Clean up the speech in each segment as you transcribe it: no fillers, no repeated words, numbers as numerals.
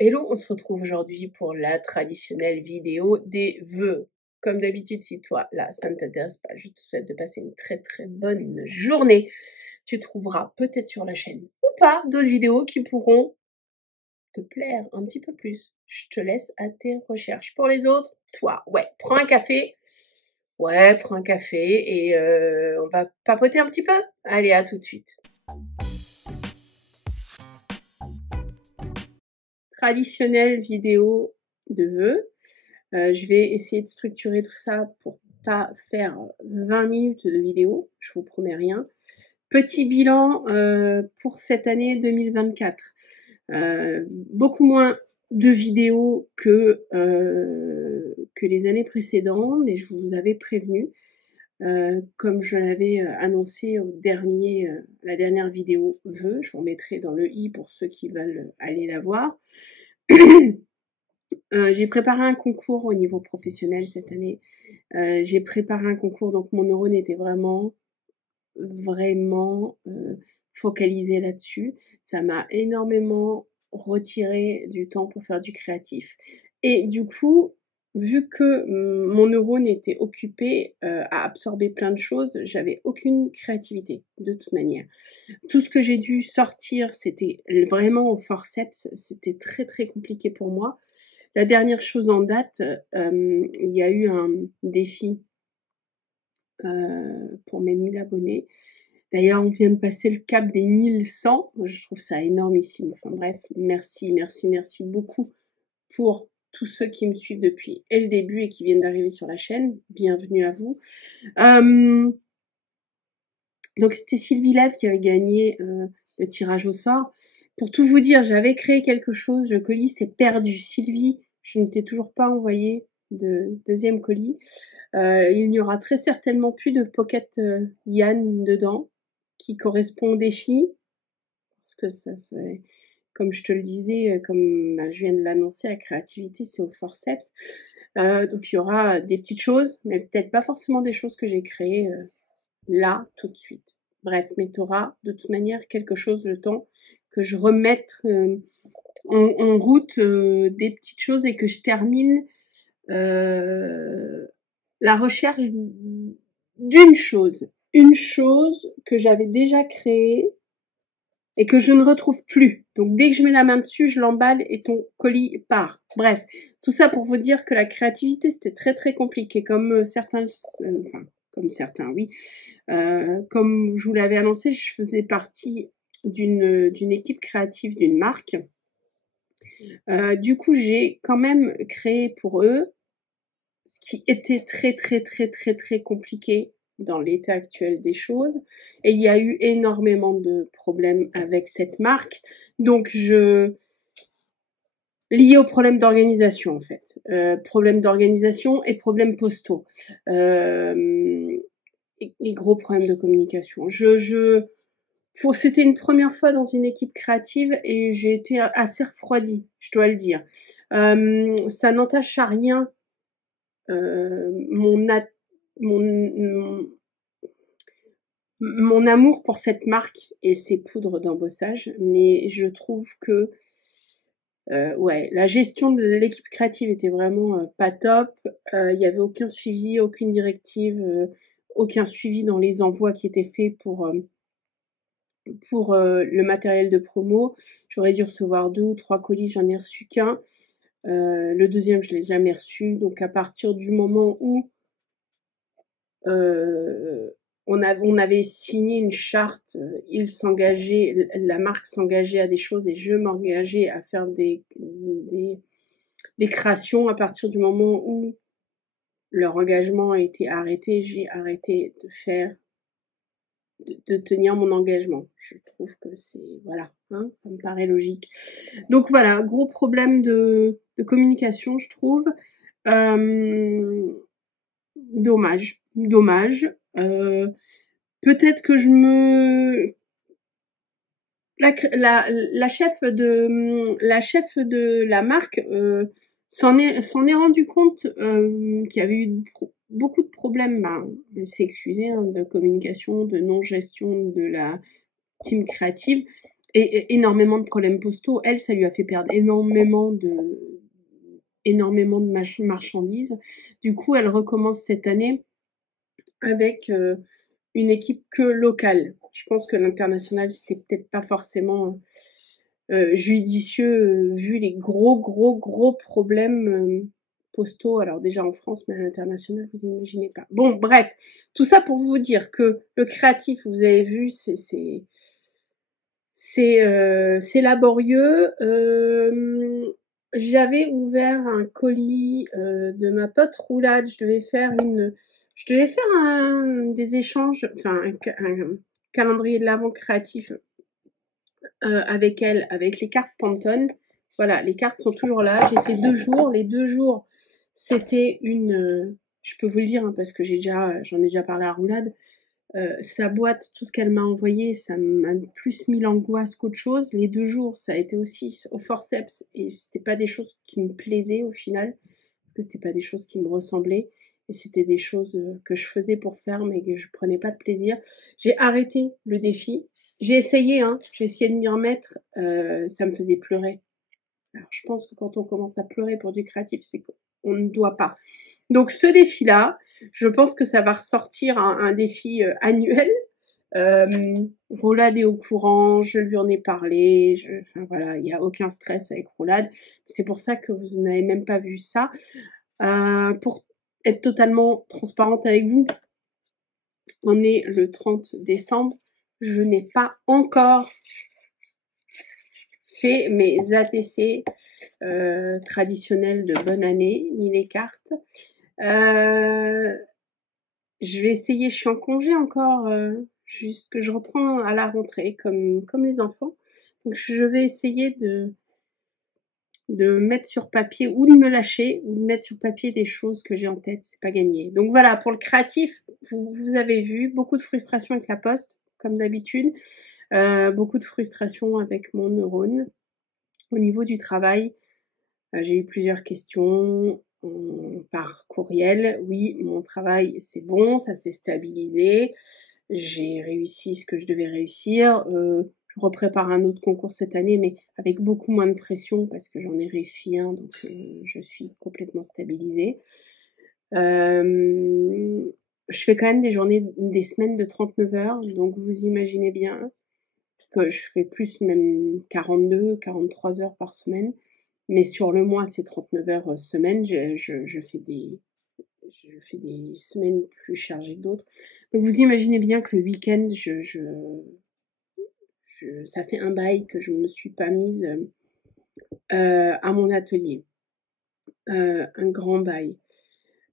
Hello, on se retrouve aujourd'hui pour la traditionnelle vidéo des vœux. Comme d'habitude, si toi, là, ça ne t'intéresse pas, je te souhaite de passer une très très bonne journée. Tu trouveras peut-être sur la chaîne ou pas d'autres vidéos qui pourront te plaire un petit peu plus. Je te laisse à tes recherches. Pour les autres, toi, ouais, prends un café. Ouais, prends un café et on va papoter un petit peu. Allez, à tout de suite. Traditionnelle vidéo de vœux. Je vais essayer de structurer tout ça pour pas faire 20 minutes de vidéo, je vous promets rien. Petit bilan pour cette année 2024. Beaucoup moins de vidéos que les années précédentes, mais je vous avais prévenu. Comme je l'avais annoncé au la dernière vidéo vœux, je vous mettrai dans le i pour ceux qui veulent aller la voir. J'ai préparé un concours au niveau professionnel cette année. J'ai préparé un concours, donc mon neurone était vraiment focalisé là-dessus. Ça m'a énormément retiré du temps pour faire du créatif. Et du coup, vu que mon neurone était occupé à absorber plein de choses, j'avais aucune créativité de toute manière. Tout ce que j'ai dû sortir, c'était vraiment au forceps. C'était très très compliqué pour moi. La dernière chose en date, il y a eu un défi pour mes 1000 abonnés. D'ailleurs, on vient de passer le cap des 1100. Je trouve ça énormissime. Enfin bref, merci, merci, merci beaucoup pour tous ceux qui me suivent depuis le début et qui viennent d'arriver sur la chaîne. Bienvenue à vous. Donc c'était Sylvie Lève qui avait gagné le tirage au sort. Pour tout vous dire, j'avais créé quelque chose, le colis s'est perdu. Sylvie, je ne t'ai toujours pas envoyé de deuxième colis. Il n'y aura très certainement plus de Pocket Yann dedans, qui correspond au défi, parce que ça, comme je te le disais, comme je viens de l'annoncer, la créativité, c'est au forceps. Donc il y aura des petites choses, mais peut-être pas forcément des choses que j'ai créées là, tout de suite. Bref, mais tu auras de toute manière quelque chose le temps que je remette en route des petites choses et que je termine la recherche d'une chose. Une chose que j'avais déjà créée et que je ne retrouve plus. Donc dès que je mets la main dessus, je l'emballe et ton colis part. Bref, tout ça pour vous dire que la créativité, c'était très très compliqué. Comme certains, comme certains, oui. Comme je vous l'avais annoncé, je faisais partie d'une équipe créative d'une marque. Du coup, j'ai quand même créé pour eux, ce qui était très très très très très compliqué dans l'état actuel des choses. Et il y a eu énormément de problèmes avec cette marque. Donc, lié aux problèmes d'organisation en fait. Problèmes d'organisation et problèmes postaux. Et gros problèmes de communication. C'était une première fois dans une équipe créative et j'ai été assez refroidie, je dois le dire. Ça n'entache à rien mon amour pour cette marque et ses poudres d'embossage, mais je trouve que ouais, la gestion de l'équipe créative était vraiment pas top. Il y avait aucun suivi, aucune directive, aucun suivi dans les envois qui étaient faits pour le matériel de promo. J'aurais dû recevoir 2 ou 3 colis, j'en ai reçu qu'un. Le deuxième, je l'ai jamais reçu. Donc à partir du moment où on avait signé une charte, la marque s'engageait à des choses et je m'engageais à faire des créations. À partir du moment où leur engagement a été arrêté, j'ai arrêté de tenir mon engagement. Je trouve que c'est, voilà, hein, ça me paraît logique. Donc voilà, gros problème de communication, je trouve. Dommage, dommage. Peut-être que la chef de la marque s'en est rendu compte qu'il y avait eu beaucoup de problèmes. Elle s'est excusée de communication, de non-gestion de la team créative. et énormément de problèmes postaux. Elle, ça lui a fait perdre énormément de marchandises. Du coup, elle recommence cette année avec une équipe que locale. Je pense que l'international, c'était peut-être pas forcément judicieux vu les gros problèmes postaux. Alors déjà en France, mais à l'international, vous imaginez pas. Bon, bref, tout ça pour vous dire que le créatif, vous avez vu, c'est laborieux. J'avais ouvert un colis de ma pote Roulade. Je devais faire des échanges, enfin un calendrier de l'avant créatif avec elle, avec les cartes Pantone. Voilà, les cartes sont toujours là. J'ai fait 2 jours. Les 2 jours, c'était je peux vous le dire hein, parce que j'en ai déjà parlé à Roulade. Sa boîte, tout ce qu'elle m'a envoyé, ça m'a plus mis l'angoisse qu'autre chose. Les 2 jours, ça a été aussi au forceps et c'était pas des choses qui me plaisaient au final, parce que c'était pas des choses qui me ressemblaient et c'était des choses que je faisais pour faire mais que je prenais pas de plaisir. J'ai arrêté le défi. J'ai essayé, hein, j'ai essayé de m'y remettre, ça me faisait pleurer. Alors je pense que quand on commence à pleurer pour du créatif, c'est qu'on ne doit pas. Donc ce défi-là, je pense que ça va ressortir un défi annuel. Roulade est au courant, je lui en ai parlé, enfin voilà, il n'y a aucun stress avec Roulade. C'est pour ça que vous n'avez même pas vu ça. Pour être totalement transparente avec vous, on est le 30 décembre, je n'ai pas encore fait mes ATC traditionnels de bonne année, ni les cartes. Je vais essayer, je suis en congé encore, jusque je reprends à la rentrée comme les enfants. Donc je vais essayer de mettre sur papier ou de me lâcher ou de mettre sur papier des choses que j'ai en tête, c'est pas gagné. Donc voilà, pour le créatif, vous avez vu, beaucoup de frustration avec la poste, comme d'habitude, beaucoup de frustration avec mon neurone. Au niveau du travail, j'ai eu plusieurs questions par courriel. Oui, mon travail, c'est bon, ça s'est stabilisé. J'ai réussi ce que je devais réussir. Je reprépare un autre concours cette année, mais avec beaucoup moins de pression parce que j'en ai réussi un, donc je suis complètement stabilisée. Je fais quand même des semaines de 39 heures, donc vous imaginez bien que je fais plus même 42, 43 heures par semaine. Mais sur le mois, c'est 39 heures semaine. Je fais des semaines plus chargées que d'autres. Donc vous imaginez bien que le week-end, ça fait un bail que je ne me suis pas mise à mon atelier. Un grand bail.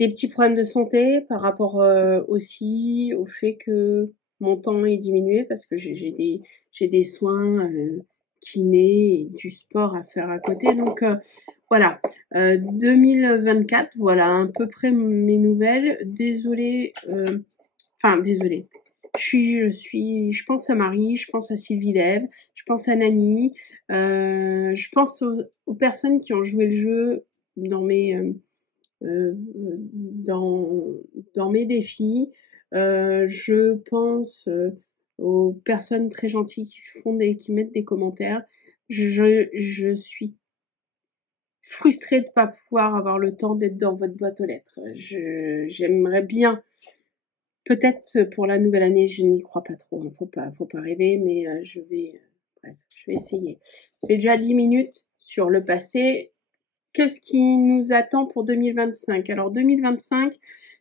Des petits problèmes de santé par rapport aussi au fait que mon temps est diminué parce que j'ai des soins kinés et du sport à faire à côté. Donc voilà, 2024, voilà à peu près mes nouvelles. Désolée, désolée. Je pense à Marie, je pense à Sylvie Lève, je pense à Nani, je pense aux personnes qui ont joué le jeu dans mes dans mes défis. Je pense aux personnes très gentilles qui mettent des commentaires. Je suis frustrée de ne pas pouvoir avoir le temps d'être dans votre boîte aux lettres. J'aimerais bien, peut-être pour la nouvelle année, je n'y crois pas trop, hein, faut pas rêver, mais bref, je vais essayer. Ça fait déjà 10 minutes sur le passé. Qu'est-ce qui nous attend pour 2025? Alors 2025,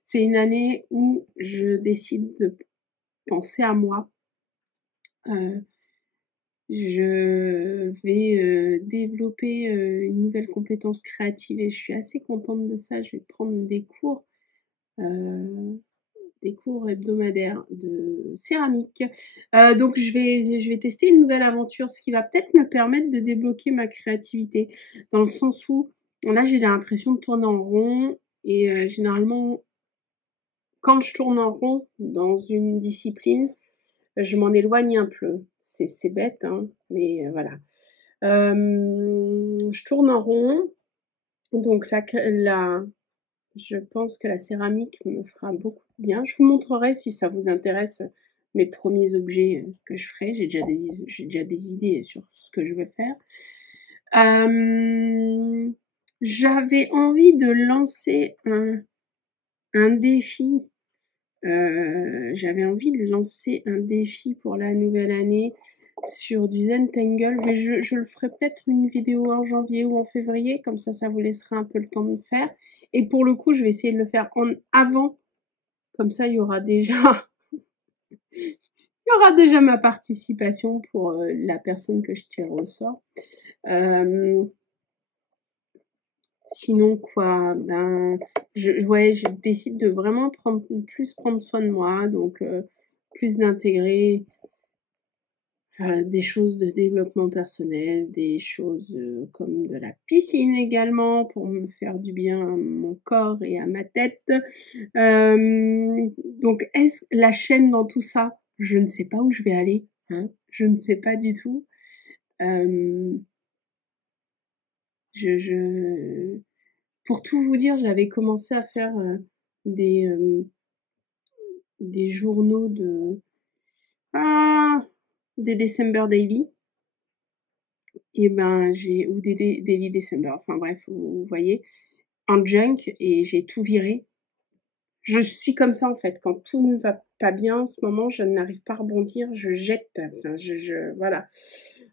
c'est une année où je décide de penser à moi. Je vais développer une nouvelle compétence créative et je suis assez contente de ça. Je vais prendre des cours hebdomadaires de céramique. Donc je vais tester une nouvelle aventure, ce qui va peut-être me permettre de débloquer ma créativité, dans le sens où là j'ai l'impression de tourner en rond et généralement quand je tourne en rond dans une discipline, je m'en éloigne un peu. C'est bête, hein, mais voilà. Je tourne en rond, donc je pense que la céramique me fera beaucoup de bien. Je vous montrerai si ça vous intéresse mes premiers objets que je ferai. J'ai déjà des idées sur ce que je veux faire. J'avais envie de lancer un défi. J'avais envie de lancer un défi pour la nouvelle année sur du Zentangle, mais je le ferai peut-être une vidéo en janvier ou en février, comme ça vous laissera un peu le temps de faire. Et pour le coup, je vais essayer de le faire en avant, comme ça il y aura déjà ma participation pour la personne que je tire au sort. Sinon quoi, ben je décide de vraiment prendre soin de moi, donc plus d'intégrer des choses de développement personnel, des choses comme de la piscine également pour me faire du bien à mon corps et à ma tête. Donc est-ce la chaîne dans tout ça? Je ne sais pas où je vais aller, hein, je ne sais pas du tout. Pour tout vous dire, j'avais commencé à faire des journaux des December Daily. Et ben ou des Daily December, enfin bref, vous voyez, en junk, et j'ai tout viré. Je suis comme ça en fait, quand tout ne va pas bien en ce moment, je n'arrive pas à rebondir, je jette, enfin voilà.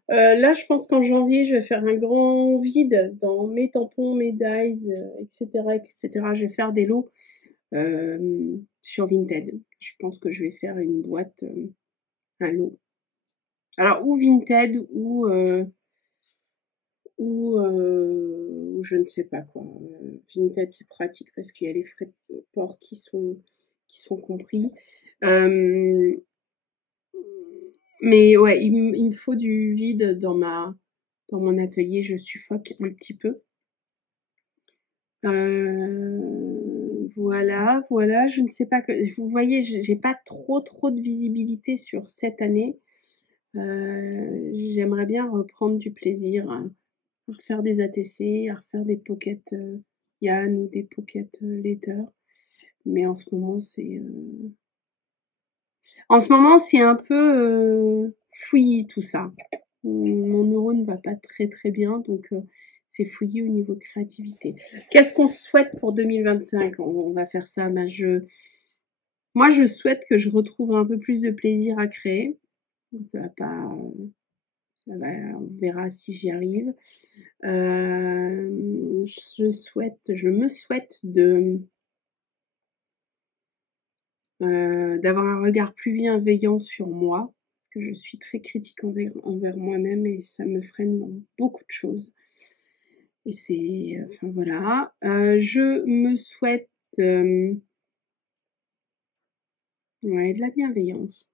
Là, je pense qu'en janvier, je vais faire un grand vide dans mes tampons, mes dyes, etc., etc. Je vais faire des lots sur Vinted. Je pense que je vais faire une boîte, un lot. Alors, ou Vinted, ou je ne sais pas quoi. Vinted, c'est pratique parce qu'il y a les frais de port qui sont compris. Mais ouais, il me faut du vide dans mon atelier, je suffoque un petit peu. Voilà, je ne sais pas, vous voyez, j'ai pas trop de visibilité sur cette année. J'aimerais bien reprendre du plaisir à refaire des ATC, à refaire des pocket Yann ou des pocket letter. Mais en ce moment, c'est un peu fouillis tout ça. Mon neurone ne va pas très bien, donc c'est fouillis au niveau créativité. Qu'est-ce qu'on souhaite pour 2025? On va faire ça. Moi, je souhaite que je retrouve un peu plus de plaisir à créer. Ça va pas, on verra si j'y arrive. Je me souhaite d'avoir un regard plus bienveillant sur moi, parce que je suis très critique envers moi-même et ça me freine dans beaucoup de choses. Et c'est, enfin voilà. Je me souhaite de la bienveillance.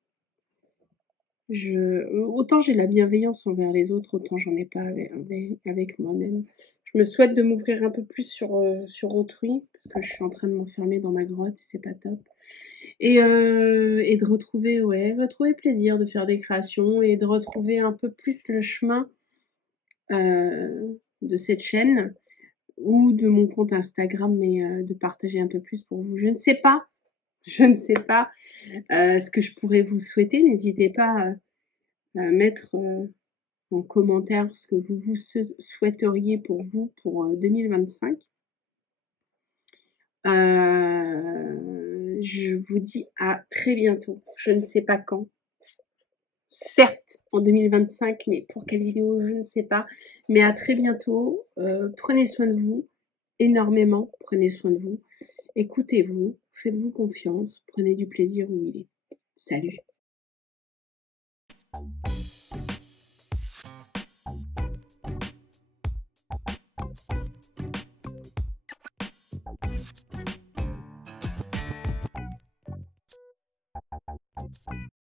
Autant j'ai de la bienveillance envers les autres, autant j'en ai pas avec moi-même. Je me souhaite de m'ouvrir un peu plus sur autrui, parce que je suis en train de m'enfermer dans ma grotte et c'est pas top. Et de retrouver plaisir de faire des créations et de retrouver un peu plus le chemin de cette chaîne ou de mon compte Instagram, mais de partager un peu plus pour vous. Je ne sais pas ce que je pourrais vous souhaiter. N'hésitez pas à mettre en commentaire ce que vous souhaiteriez pour vous pour 2025. Je vous dis à très bientôt. Je ne sais pas quand. Certes, en 2025, mais pour quelle vidéo, je ne sais pas. Mais à très bientôt. Prenez soin de vous énormément. Prenez soin de vous. Écoutez-vous. Faites-vous confiance. Prenez du plaisir où il est. Salut.